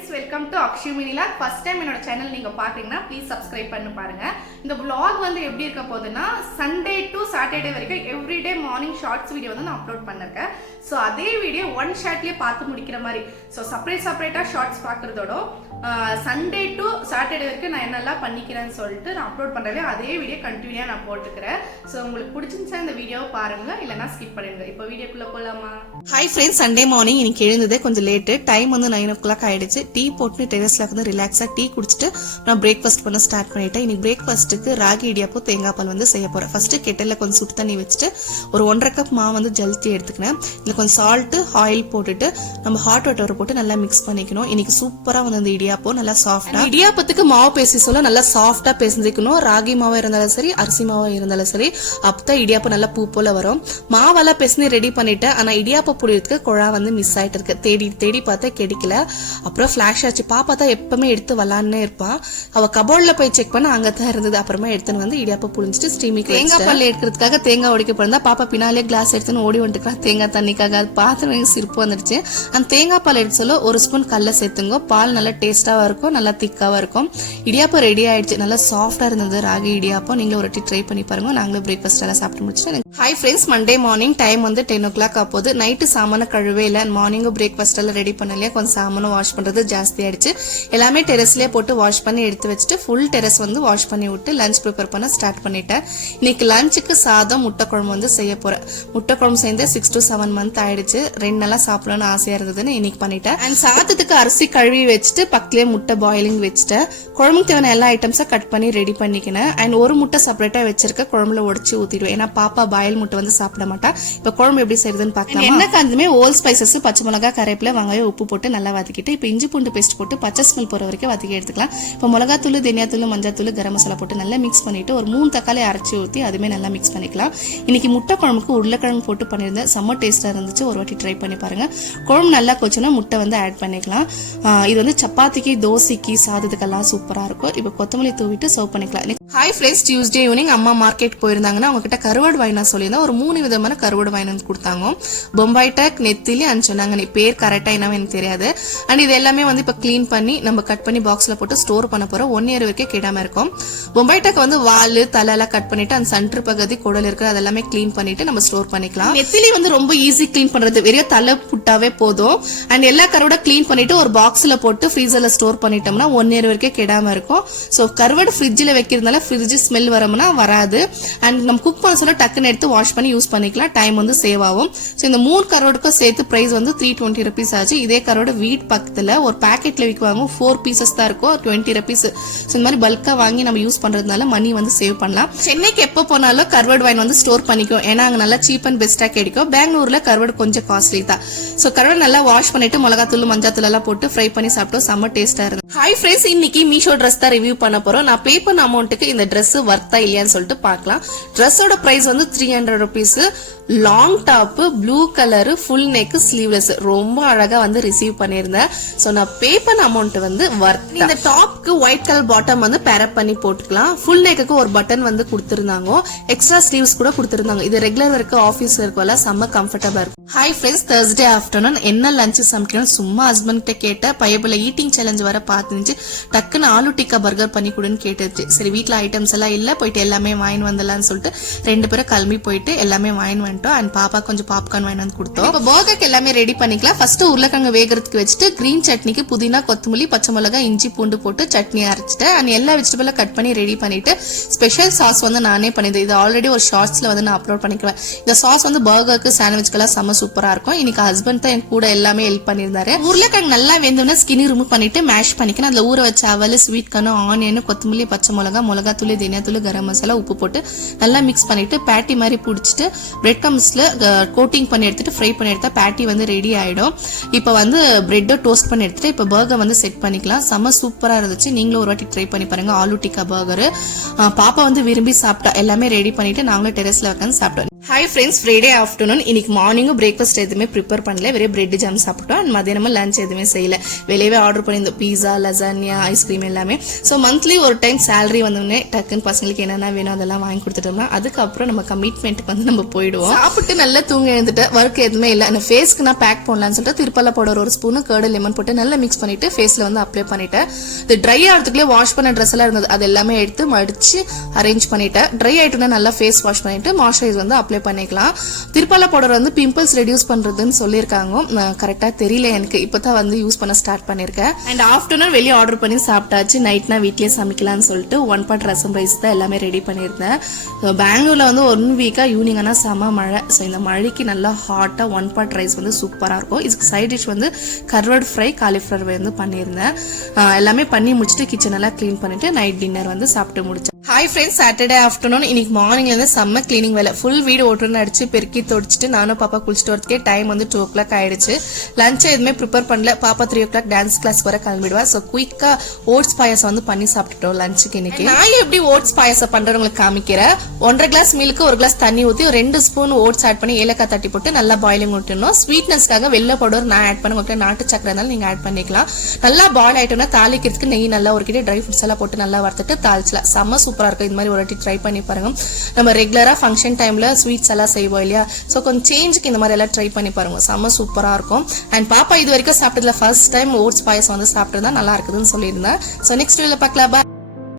friends, welcome to Akshu Minila. First time என்னோட channel நீங்க பாத்தீங்கன்னா ப்ளீஸ் சப்ஸ்கிரைப் பண்ணி பாருங்க. இந்த vlog வந்து எப்படி இருக்க போகுதுன்னா சண்டே டு சாட்டர்டே வரைக்கும் எவ்ரிடே மார்னிங் ஷார்ட்ஸ் வீடியோ வந்து நான் அப்லோட் பண்ணிருக்கேன். ஸோ அதே வீடியோ ஒன் ஷாட்லயே பார்த்து முடிக்கிற மாதிரி. ஸோ செப்பரேட்டா ஷார்ட்ஸ் பார்க்கறதோட சண்டே டு சாட்டர்டே வரைக்கும் நான் என்னெல்லாம் பண்ணிக்கிறேன்னு சொல்லிட்டு நான் அப்லோட் பண்றதே அதே வீடியோ கண்டினியூவா நான் போட்டுக்கிறேன். ஸோ உங்களுக்கு பிடிச்சிருந்துச்சா இந்த வீடியோவை பாருங்க, இல்லைன்னா ஸ்கிப் பண்ணிடுங்க. இப்போ வீடியோக்குள்ள போலாமா? ஹாய் ஃப்ரெண்ட்ஸ், சண்டே மார்னிங் இன்னைக்கு எழுந்ததே கொஞ்சம் லேட்டு. டைம் வந்து 9 o'clock ஆயிடுச்சு. டீ போட்டு டெரஸ்ல வந்து ரிலாக்ஸா டீ குடிச்சிட்டு நான் பிரேக்ஃபாஸ்ட் பண்ண ஸ்டார்ட் பண்ணிட்டேன். இன்னைக்கு பிரேக்ஃபாஸ்ட்டுக்கு ராகி இடியாப்போ தேங்காய் பால் வந்து செய்ய போறேன். ஃபர்ஸ்ட் கெட்டல்ல கொஞ்சம் சுடு தண்ணி வச்சுட்டு ஒரு 1.5 கப் மாவு வந்து ஜல்தி எடுத்துக்கினேன். இதுல கொஞ்சம் சால்ட் ஆயில் போட்டுட்டு நம்ம ஹாட் வாட்டர் போட்டு நல்லா மிக்ஸ் பண்ணிக்கணும். இன்னைக்கு சூப்பரா வந்து அந்த இடியாப்போ நல்லா சாஃப்டா. இடியாப்பத்துக்கு மாவு பேசி சொல்ல நல்லா சாஃப்டா பேசிக்கணும். ராகி மாவா இருந்தாலும் சரி, அரிசி மாவா இருந்தாலும் சரி, அப்பதான் இடியாப்பம் நல்லா பூ போல வரும். மாவெல்லாம் பேசி ரெடி பண்ணிட்டேன். ஆனா இடியாப்ப புடிக்கிறதுக்கு குழா வந்து மிஸ் ஆயிட்டு இருக்கு. தேடி பார்த்தா கிடைக்கல. அப்புறம் ஃபிளாஷ் ஆச்சு. பாப்பா தான் எப்பவுமே எடுத்து விளான்னு இருப்பா. அவ கபோர்ட்ல போய் செக் பண்ண அங்கதான் இருந்தது. அப்புறமா எடுத்துன்னு வந்து இடியாப்ப புளிஞ்சிட்டு ஸ்டீமிக்கு தேங்காய் பால் எடுக்கிறதுக்காக தேங்காய் உடைக்க போறதா பாப்பா பின்னாலே கிளாஸ் எடுத்துன்னு ஓடி வந்துட்டு தேங்காய் தண்ணிக்காக. அது பார்த்து எனக்கு சிரிப்பு வந்துடுச்சு. அந்த தேங்காய் பால் எடுத்து சொல்ல 1 ஸ்பூன் கல்ல சேர்த்துங்க. பால் நல்லா டேஸ்டாவா இருக்கும், நல்லா திக்காவா இருக்கும். இடியாப்பம் ரெடி ஆயிடுச்சு. நல்லா சாஃப்டா இருந்தது ராகி இடியாப்பம். நீங்களும் ஒரு ட்ரை பண்ணி பாருங்க. நாங்களும் பிரேக்ஃபாஸ்ட் எல்லாம் சாப்பிட்டு முடிச்சுட்டு. Hi friends, Monday morning time வந்து 10 o'clock ஆகுது. நைட்டு சாமான கழுவே இல்லை. மார்னிங்கும் பிரேக்ஃபாஸ்ட் எல்லாம் ரெடி பண்ணலையா, கொஞ்சம் சாமானும் வாஷ் பண்றது ஜாஸ்தி ஆயிடுச்சு. எல்லாமே டெரஸ்லயே போட்டு வாஷ் பண்ணி எடுத்து வச்சுட்டு ஃபுல் டெரஸ் வந்து வாஷ் பண்ணி விட்டு லஞ்ச் ப்ரிப்பேர் பண்ண ஸ்டார்ட் பண்ணிட்டேன். இன்னைக்கு லஞ்சுக்கு சாதம் முட்டை குழம்பு வந்து செய்ய போறேன். முட்டை குழம்பு சேர்ந்து 6 to 7 months ஆயிடுச்சு. 2 நாளா சாப்பிடணும்னு ஆசையா இருந்ததுன்னு இன்னைக்கு பண்ணிட்டேன். அண்ட் சாதத்துக்கு அரிசி கழுவி வச்சுட்டு பக்கத்துலயே முட்டை பாயிலிங் வச்சுட்டேன். குழம்புக்கு தேவையான எல்லா ஐட்டம்ஸா கட் பண்ணி ரெடி பண்ணிக்கினேன். அண்ட் ஒரு முட்டை செப்பரேட்டா வச்சிருக்க குழம்புல உடச்சு ஊத்திடுவேன். ஏன்னா பாப்பா பாயில் முட்டை வந்து சாப்பிட மாட்டா. இப்ப குழம்பு எப்படி செய்யறதுன்னு பார்க்கலாம். என்ன காஞ்சுமே ஓல் ஸ்பைசஸ், பச்சை மிளகா, கருவேப்பிலை, வெங்காயம், உப்பு போட்டு நல்லா வதக்கிட்டு இப்ப இஞ்சி பூண்டு பேஸ்ட் போட்டு பச்சை ஸ்மெல் போற வரைக்கும் வதக்கி எடுத்துக்கலாம். இப்ப மிளகாத்தூள், தனியாத்தூள், மஞ்சத்தூள், கரம் மசாலா போட்டு நல்லா மிக்ஸ் பண்ணிட்டு ஒரு 3 தக்காளி அரைச்சி ஊத்தி அதுமே நல்லா மிக்ஸ் பண்ணிக்கலாம். இன்னைக்கு முட்டை குழம்புக்கு உருளைக்கிழங்கு போட்டு பண்ணிருந்தேன். செம்ம டேஸ்டா இருந்துச்சு. ஒரு வாட்டி ட்ரை பண்ணி பாருங்க. குழம்பு நல்லா கொச்சுன்னா முட்டை வந்து ஆட் பண்ணிக்கலாம். இது வந்து சப்பாத்திக்கு, தோசைக்கு, சாதத்துக்கெல்லாம் சூப்பரா இருக்கும். இப்ப கொத்தமல்லி தூவிட்டு சர்வ் பண்ணிக்கலாம். ஹாய் ஃப்ரெண்ட்ஸ், டியூஸ்டே ஈவினிங் அம்மா மார்க்கெட் போயிருந்தாங்கன்னா அவங்க கிட்ட கருவாடு வாங்கினா சொல்லியிருந்தா ஒரு 3 விதமான கருவாடு வாங்கி வந்து கொடுத்தாங்க. பொம்பாய் டக், நெத்திலி அண்ட் சொன்னாங்க. நீ பேர் கரெக்டா என்னன்னு எனக்கு தெரியாது. அண்ட் இது எல்லாமே வந்து இப்ப கிளீன் பண்ணி நம்ம கட் பண்ணி பாக்ஸ்ல போட்டு ஸ்டோர் பண்ண போறோம். 1 year வரைக்கும் கெடாம இருக்கும். பொம்பாய் டக் வந்து வால், தலை எல்லாம் கட் பண்ணிட்டு அந்த சென்டர் பகுதி குடல் இருக்கிற அதெல்லாமே கிளீன் பண்ணிட்டு நம்ம ஸ்டோர் பண்ணிக்கலாம். நெத்திலி வந்து ரொம்ப ஈஸி கிளீன் பண்றது. வெறும் தலை புட்டாவே போதும். அண்ட் எல்லா கருவாட கிளீன் பண்ணிட்டு ஒரு பாக்ஸ்ல போட்டு ஃப்ரீசர்ல ஸ்டோர் பண்ணிட்டோம்னா 1 year வரைக்கும் கெடாம இருக்கும். சோ கருவாடு ஃப்ரிட்ஜ்ல வைக்கிறதுனால ஃப்ரிட்ஜ் ஸ்மெல் வரமுன்னா வராது. அண்ட் நம்ம குக் பண்ண சொல்ல டக்குன்னு எடுத்து வாஷ் பண்ணி யூஸ் பண்ணிக்கலாம். டைம் வந்து சேவ் ஆகும். சோ இந்த 3 கருவாடுக்கும் சேர்த்து பிரைஸ் வந்து 320 rupees ஆச்சு. இதே கருவாடு வீட் பக்கத்துல ஒரு பாக்கெட்ல விற்குவாங்க. 4 pieces தான் இருக்கும், 20 rupees. சோ இந்த மாதிரி பல்கா வாங்கி நம்ம யூஸ் பண்றதுனால மணி வந்து சேவ் பண்ணலாம். சென்னைக்கு எப்ப போனாலும் கருவாடு வாங்கி வந்து ஸ்டோர் பண்ணிக்கும். ஏன்னா அங்க நல்லா சீப் அண்ட் பெஸ்டா கிடைக்கும். பெங்களூர்ல கருவாடு கொஞ்சம் காஸ்ட்லி தான். சோ கருவாடு நல்லா வாஷ் பண்ணிட்டு மிளகாத்தூள், மஞ்சாத்தூள் எல்லாம் போட்டு ஃப்ரை பண்ணி சாப்பிட்டோம். செம்ம டேஸ்டா இருந்தது. ஹாய் ஃப்ரெண்ட்ஸ், இன்னைக்கு மீஷோ ட்ரெஸ் தான் ரிவ்யூ பண்ண போறோம். நான் பே பண்ண அமௌண்ட்டுக்கு இந்த ட்ரெஸ் வர்த்தா இல்லையான்னு சொல்லிட்டு பார்க்கலாம். ட்ரெஸ்ஸோட பிரைஸ் வந்து 300 rupees. Long top, blue colour, full neck, sleeveless. ரொம்ப அழகா வந்து ரிசீவ் பண்ணிருந்தேன். சோ நான் பே பண்ண அமௌண்ட் வந்து வர்த். இந்த டாப்க்கு ஒயிட் கலர் பாட்டம் வந்து பேரப் பண்ணி போட்டுக்கலாம். ஃபுல் நெக்கு ஒரு பட்டன் வந்து கொடுத்திருந்தாங்க. எக்ஸ்ட்ரா ஸ்லீவ்ஸ் கூட கொடுத்திருந்தாங்க. இது ரெகுலர் ஒர்க்கு, ஆபீஸ் ஒர்க்கு செம்ம கம்ஃபர்டபுளா இருக்கும். ஹாய் ஃப்ரெண்ட்ஸ், Thursday ஆஃப்டர்நூன் என்ன லஞ்ச் சமைக்கணும் சும்மா ஹஸ்பண்ட் கிட்ட கேட்ட. பையபிள் ஈட்டிங் சேலஞ்ச் வர பார்த்துச்சு. டக்குன்னு ஆலு டிக்கா பர்கர் பண்ணி கொடுன்னு கேட்டுச்சு. சரி வீட்டுல ஐட்டம்ஸ் எல்லாம் இல்ல, போயிட்டு எல்லாமே வாங்கி வந்துடலாம்னு சொல்லிட்டு 2 பேரும் கிளம்பி போயிட்டு எல்லாமே வாங்கி வந்துட்டோம். அண்ட் பாப்பா கொஞ்சம் பாப்கார்ன் வாங்கி வந்து கொடுத்தோம். இப்ப பர்கருக்கு எல்லாமே ரெடி பண்ணிக்கலாம். ஃபர்ஸ்ட் உருளைக்கிழங்கு வேகிறதுக்கு வச்சுட்டு கிரீன் சட்னிக்கு புதினா, கொத்தமல்லி, பச்சை மிளகாய், இஞ்சி பூண்டு போட்டு சட்னி அரைச்சிட்டேன். அண்ட் எல்லா வெஜிடபிள் கட் பண்ணி ரெடி பண்ணிட்டு ஸ்பெஷல் சாஸ் வந்து நானே பண்ணிருந்தேன். இது ஆல்ரெடி ஒரு ஷார்ட்ஸ்ல வந்து நான் அப்லோட் பண்ணிக்குவேன். இந்த சாஸ் வந்து பர்கருக்கு, சாண்ட்விச்க்கெல்லாம் செம்ம சூப்பரா இருக்கும். இன்னைக்கு ஹஸ்பண்ட் தான் என் கூட எல்லாமே ஹெல்ப் பண்ணிருந்தாரு. உருளைக்கிழங்கு நல்லா வெந்தோம்னா ஸ்கின் ரிமூவ் பண்ணிட்டு மேஷ் பண்ணிக்கணும். அதுல ஊற வச்ச அவல், ஸ்வீட் கார்ன், ஆனியன், கொத்தமல்லி, பச்சை மிளகாய், மிளகாத்தூள், தனியாத்தூள், கரம் மசாலா, உப்பு போட்டு நல்லா மிக்ஸ் பண்ணிட்டு பேட்டி மாதிரி பிடிச்சிட்டு பிரெட் கம்ஸ்ல கோட்டிங் பண்ணி எடுத்துட்டு ஃப்ரை பண்ணி எடுத்தா பேட்டி வந்து ரெடி ஆயிடும். இப்ப வந்து பிரெட்டை டோஸ்ட் பண்ணி எடுத்துட்டு இப்ப பர்கர் வந்து செட் பண்ணிக்கலாம். செம்ம சூப்பரா இருந்துச்சு. நீங்களும் ஒரு வாட்டி ட்ரை பண்ணி பாருங்க. ஆலு டிக்கா பர்கர் பாப்பா வந்து விரும்பி சாப்பிட்டா. எல்லாமே ரெடி பண்ணிட்டு நாங்களும் டெரஸ்ல உட்காந்து சாப்பிட்டோம். Hi friends, Friday afternoon. இன்னைக்கு மார்னிங்கும் பிரேக்ஃபாஸ்ட் எதுவுமே ப்ரிப்பேர் பண்ணல, வெறும் பிரெட் ஜாம் சாப்பிட்டோம். அண்ட் மதியானமும் லஞ்ச் எதுவுமே செய்யல, வெளியவே ஆர்டர் பண்ணியிருந்தோம், பீஸா, லசானியா, ஐஸ்கிரீம் எல்லாமே. ஸோ மந்த்லி ஒரு டைம் சேலரி வந்தோடனே டக்குன்னு பசங்களுக்கு என்னென்ன வேணும் அதெல்லாம் வாங்கி கொடுத்துட்டோம்னா அதுக்கப்புறம் நம்ம கமிட்மெண்ட்டுக்கு வந்து நம்ம போயிடுவோம். சாப்பிட்டு நல்லா தூங்க எழுந்துட்டு ஒர்க் எதுவுமே இல்லை. அந்த ஃபேஸ்க்கு நான் பேக் பண்ணலான்னு சொல்லிட்டு திருப்பல்ல பவுடர் ஒரு ஸ்பூனு கேர்டு லெமன் போட்டு நல்லா மிக்ஸ் பண்ணிட்டு ஃபேஸ்ல வந்து அப்ளை பண்ணிட்டேன். இது ட்ரை ஆகிறதுக்குள்ளே வாஷ் பண்ண ட்ரெஸ் எல்லாம் இருந்தது, அது எல்லாமே எடுத்து மடிச்சு அரேஞ்ச் பண்ணிட்டேன். ட்ரை ஆயிட்டுனா நல்லா ஃபேஸ் வாஷ் பண்ணிட்டு மாய்ஸ்சரைசர் வந்து அப்ளை பண்ணிக்கலாம். திருப்பாலா பவுடர் வந்து பிம்பிள்ஸ் ரெடியூஸ் பண்றதுன்னு சொல்லியிருக்காங்க, கரெக்டா தெரியல எனக்கு, இப்பதான் வந்து யூஸ் பண்ண ஸ்டார்ட் பண்ணிருக்கேன். அண்ட் ஆஃப்டர்நூன் வெளியே ஆர்டர் பண்ணி சாப்பிட்டாச்சு. நைட்னா வீட்லயே சமைக்கலாம்னு சொல்லிட்டு 1 பாட் ரசம் ரைஸ் தான் எல்லாமே ரெடி பண்ணியிருந்தேன். பெங்களூர்ல வந்து 1 வீக்கா ஈவினிங் ஆனா செம மழை. ஸோ இந்த மழைக்கு நல்லா ஹாட்டா 1 பாட் ரைஸ் வந்து சூப்பரா இருக்கும். இதுக்கு சைட் டிஷ் வந்து கர்வர்ட் ஃப்ரை, காலிஃபிளவர் வந்து பண்ணியிருந்தேன். எல்லாமே பண்ணி முடிச்சுட்டு கிச்சன் எல்லாம் கிளீன் பண்ணிட்டு நைட் டின்னர் வந்து சாப்பிட்டு முடிச்சேன். Hi friends, Saturday afternoon. இன்னைக்கு மார்னிங்ல இருந்து செம்ம கிளீனிங் வேலை, ஃபுல் வீடு ஓட்டுன்னு அடிச்சு பெருக்கி தொடச்சிட்டு நானும் பாப்பா குளிச்சுட்டு வரதுக்கே டைம் வந்து 2 o'clock ஆயிடுச்சு. லஞ்ச் எதுவுமே ப்ரிப்பேர் பண்ணல, பாப்பா 3 o'clock டான்ஸ் கிளாஸ் வர கிளம்பிடுவா. ஸோ குயிக்கா ஓட்ஸ் பாயாசம் வந்து பண்ணி சாப்பிட்டுட்டோம் லஞ்சுக்கு. இன்னைக்கு நான் எப்படி ஓட்ஸ் பாயாசம் பண்றவங்களுக்கு காமிக்கிறேன். 1.5 கிளாஸ் மில்க்கு 1 கிளாஸ் தண்ணி ஊற்றி 2 ஸ்பூன் ஓட்ஸ் ஆட் பண்ணி ஏலக்காய் தட்டி போட்டு நல்லா பாயிலிங் விட்டுணும். ஸ்வீட்னஸ்க்காக வெள்ளை பவுடர் நான் ஆட் பண்ண, உங்களுக்கு நாட்டு சக்கரை இருந்தாலும் நீங்க ஆட் பண்ணிக்கலாம். நல்லா பாயில் ஆயிட்டோம்னா தாளிக்கிறதுக்கு நெய் நல்லா ஒரு கிட்ட ட்ரை ஃப்ரூட்ஸ் எல்லாம் போட்டு நல்லா வறுத்துட்டு தாளிச்சலாம். செம்ம சூப்பரா இருக்கும். இந்த மாதிரி ஒரு வாட்டி ட்ரை பண்ணி பாருங்க. நம்ம ரெகுலரா ஃபங்க்ஷன் டைம்ல ஸ்வீட்ஸ் எல்லாம் செய்வோம் இல்லையா, ஸோ கொஞ்சம் சேஞ்சுக்கு இந்த மாதிரி எல்லாம் ட்ரை பண்ணி பாருங்க, செம்ம சூப்பரா இருக்கும். அண்ட் பாப்பா இது வரைக்கும் சாப்பிட்டதுல ஃபர்ஸ்ட் டைம் ஓட்ஸ் பாயசம் வந்து சாப்பிட்டு நல்லா இருக்குதுன்னு சொல்லியிருந்தேன். ஸோ நெக்ஸ்ட் வீடியோல பார்க்கலாம்.